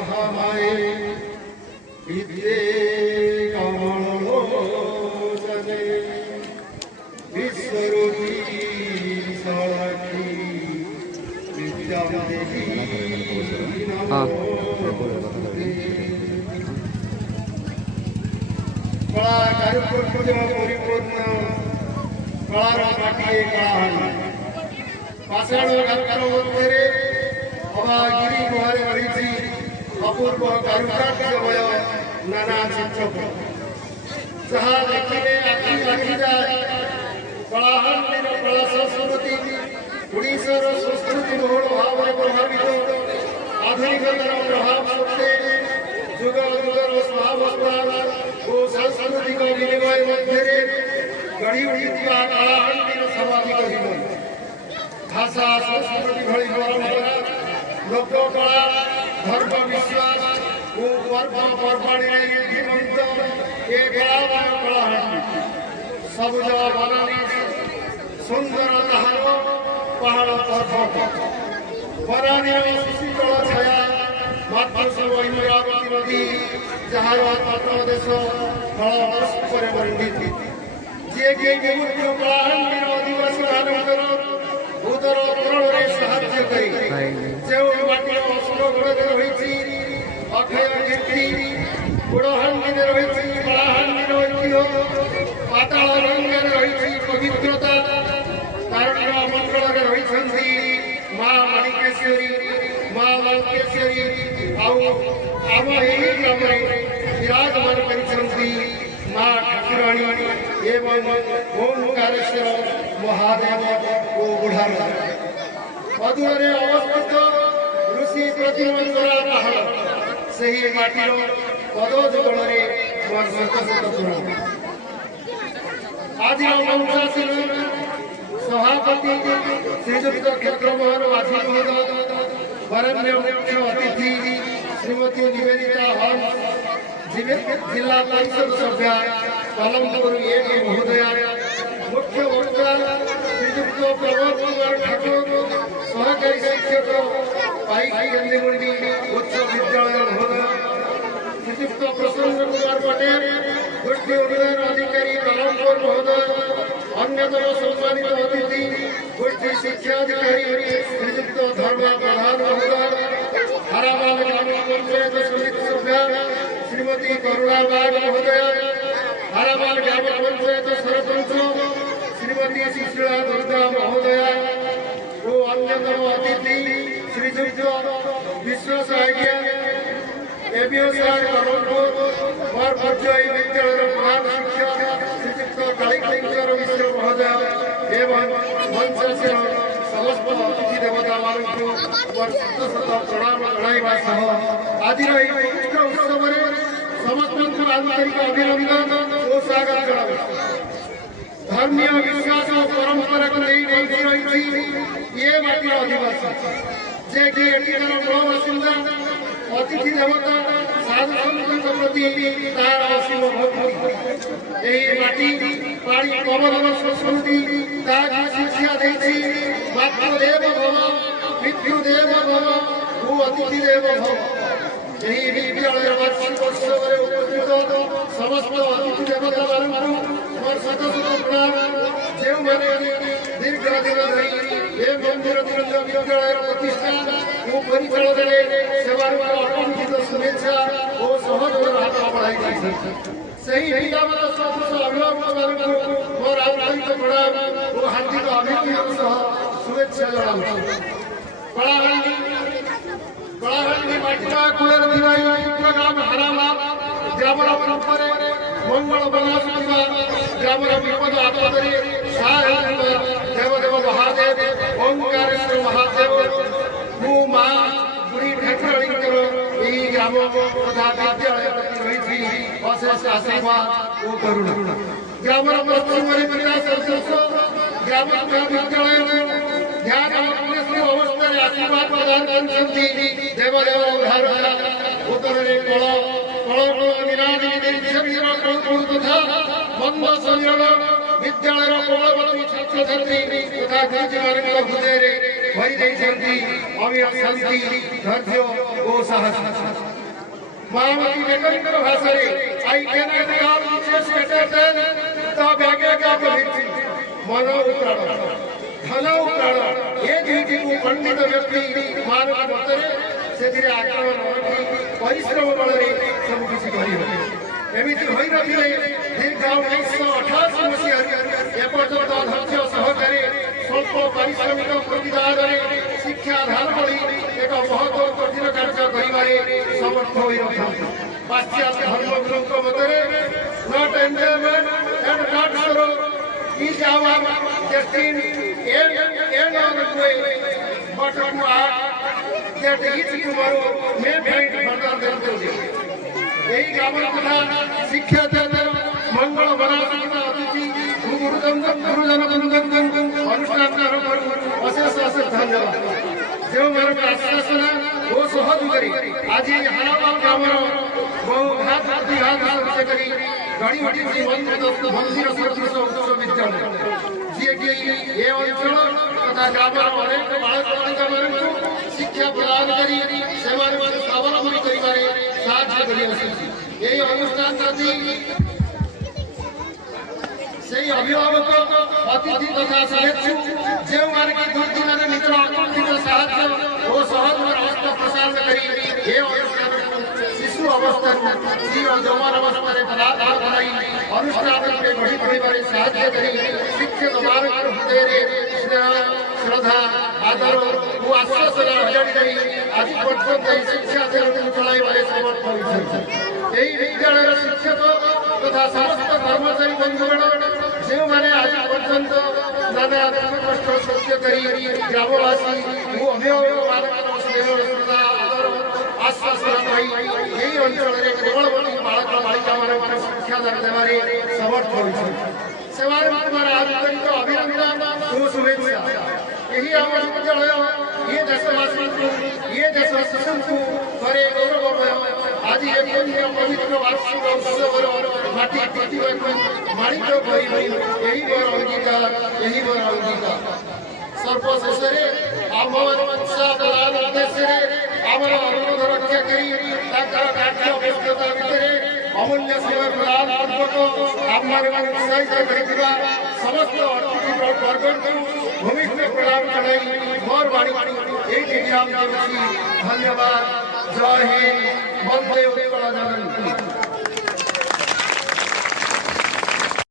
महामाये विद्ये कमलोचने विश्वरूपी साक्षी विद्या देवी कला कारुकृत्य परिपूर्ण कलार माटिए कलाहांडी पाषाण गात्र मध्य अभागिरी गुहारे रही अपूर्व कारुकार्यमय नाना चित्रपट जहाँ देखिले आखि लागी जाए कलाहांडीर कला संस्कृति ओडिशार संस्कृति बहुल भाव में प्रभावित आधुनिकतार प्रभाव सत्वे जुग जुगर स्वावस्था और सांस्कृतिक विनिमय मध्य गढ़ी उठिथिबा कलाहांडीर सामाजिक जीवन भाषा संस्कृति भली परंपरा लोक कला धर्म विश्वास और पर्व पर्वाणी जीवंत ए कलाहांडी सबुज बनानी सुंदर ताहार पहाड़ पर्वत बनानी सुशीतल छाया मात्र सब इंद्रावती नदी जार तटदेश फल पुष्पर मंडित जे कि विमुक्त कलाहांडीर आदिवासी मानकर उदर पूरण में साहाय्य करी जो माटी अशोक गढ़ रही अक्षय कीर्ति गुड़हांडी रही कलाहांडीर ऐतिह्य पाताल रंग रही पवित्रता कारण मंडल रही माँ माणिकेश्वरी माँ लंकेश्वरी आम यही ग्राम विराजमान कर माँ ठाकुराणी एवं ओंकारेश्वर महादेव को बुढ़ार मधुर अवस्थित ऋषि प्रतिमंगला पहाड़ से ही माटीर पदोज बल आज मंचासीन सभापति श्रीजुक्त क्षेत्रमोहन माझी महोदय वरण्य मुख्य अतिथि श्रीमती निवेदिता हंस जिला परिषद सभ्य कलमपुर ए महोदय मुख्य वक्ता श्रीजुक्त प्रमोद कुमार ठाकुर सहकारी शिक्षक पाईकेंद्रमुंडी उच्च विद्यालय महोदय श्रीजुक्त प्रसन्न कुमार पटेल गोष्ठी उन्नयन अधिकारी कलमपुर महोदय अन्यतम सम्मानित अतिथि गोष्ठी शिक्षाधिकारी श्रीजुक्त धर्म प्रधान महोदय हराबाद ग्राम पंचायत समिति सभ्य श्रीमती करुणा बाग महोदय हराबाद ग्राम पंचायत सरपंच श्रीमती शिशिला दुर्गा महोदय और अन्यतम अतिथि श्रीजुक्त विश्वास आज्ञा एबीएसआर कलमपुर और पर्यायी विद्यालय प्रधान शिक्षक श्रीजुक्त कालीचंद्र मिश्र महोदय एवं मंचासीन समस्त अतिथि देवता मानू शत शत प्रणाम जणाइबा सह आज पवित्र उत्सव समस्त आंतरिक अभिनंदन और स्वागत जनाऊँ धर्मीय विश्वास और परंपरा को नहीं रही ये माटीर आदिवासी जे कि एटिकार मूल बासिंदा अतिथि देवता साधु सन्तों प्रति तार असीम भक्ति यही माटी पानी पवन संस्कृति ताकि शिक्षा देती मातृदेव भव पितृदेव भव भू अतिथि देव भव यही विद्यालय वार्षिक उत्सव उपस्थित समस्त अतिथि देवता मानू और शत शत प्रणाम जो मैंने दीर्घ दिन धरी ये मंदिर विद्यालय प्रतिष्ठा और परिचालन सेवार अकुंठित शुभेच्छा और सहयोग हाथ बढ़ाई सही पिलामान सब अभिभावक और आंतरिक प्रणाम और हार्दिक अभिनंदन सह शुभेच्छा जनाऊँ कलाहांडी माटीरा कूलर ग्राम हराबाद ग्राम परंपरा मंगल बनास ग्राम विपद आपदे देवदेव महादेव ओंकारेश्वर महादेव मु माँ बुढ़ी ठाकुराणी ग्राम तथा विद्यालय रही अशेष आशीर्वाद और करुणा ग्राम पश्चिम विकास ग्राम विद्यालय ध्यान अवस्था आशीर्वाद प्रदान करते देवदेव उद्धार उत्तर कल तथा मंद संयोग विद्यालय कोलवती छात्र छात्री तथा गुरुजी हृदय भरी अमीर शांति धैर्य और साहस महामती बेकरिंग भाषा आई कैन रिगार्ड विशेष better than the baggage of भिक्षु मनो उत्राण धन उत्राण ये दुईटी को पंडित व्यक्ति मानव मतरे से आक्रमण परिश्रम बल सब किसी एमती हो दीर्घ 1988 मसीह एपर्यंत अध्यक्ष सहकारी स्वल्प पारिश्रमिक प्रतिदान शिक्षाधान भली एक बहुत कठिन कार्य कर समर्थ हो पाश्चात्य धर्मगुरु मतरे नॉट एंजॉयमेंट एंड नॉट सरो is our destiny and on the way but to act that each tomorrow may find further than today यही गामन कथा शिक्षा देना मंगल बनाना अतिथि गुरुजन अनुष्ठान अशेष अशेष धन्यवाद जो मेरे आश्वासन वो सहयोगी आज हराबाद ग्रामर बहु घात प्रतिघात करी गणी उठी मंदिर सदृश उच्च विद्यालय जी कि ये अंचल तथा ग्रामर अनेक बालक बालिका मान शिक्षा प्रदान करी स्वावलंबी कर अनुष्ठान प्रति से अभिभावक अतिथि तथा शुभेच्छु जो माने दुर्दिन निज आकर्षित साहय और सहज हस्त प्रसाद करी शिशु अवस्था जवान अवस्था पदार्थ बनाई अनुष्ठान में बढ़ी बढ़ी साहय करी शिक्षित बालक हृदय श्रद्धा आदर वो आश्वासन हजारी आज पर्यंत शिक्षा चलाई समर्थ यही विद्यालय शिक्षक तथा समस्त कर्मचारी बंधुगण जो मैंने आज पर्यंत नाना कष्ट सत्य करी ग्रामवासी वो अभिभावक श्रद्धा आदर आश्वासन पाई यही अंचल केवल बालक बालिका मान शिक्षादान देवारे समर्थ हो अभिनंदन शुभेच्छा यही आम विद्यालय ये देशवासी ये देश शिशु को घरे गौरवमय आज पवित्र वार्षिक उत्सव माटी माणिक यही मोर अंगीकार यही मोर अंगीकार सर्वशेष आम उत्साह प्रदान उद्देश्य आम अनुरोध रक्षा करी कार्य व्यस्तता भितर अमूल्य समय प्रदान पूर्वक आम उत्साहित कर समस्त अतिथि वर्ग को भूमिष्ठ प्रदान कराई मोर बाणी एक धन्यवाद। जय हिंद। वंदे उत्कल जननी।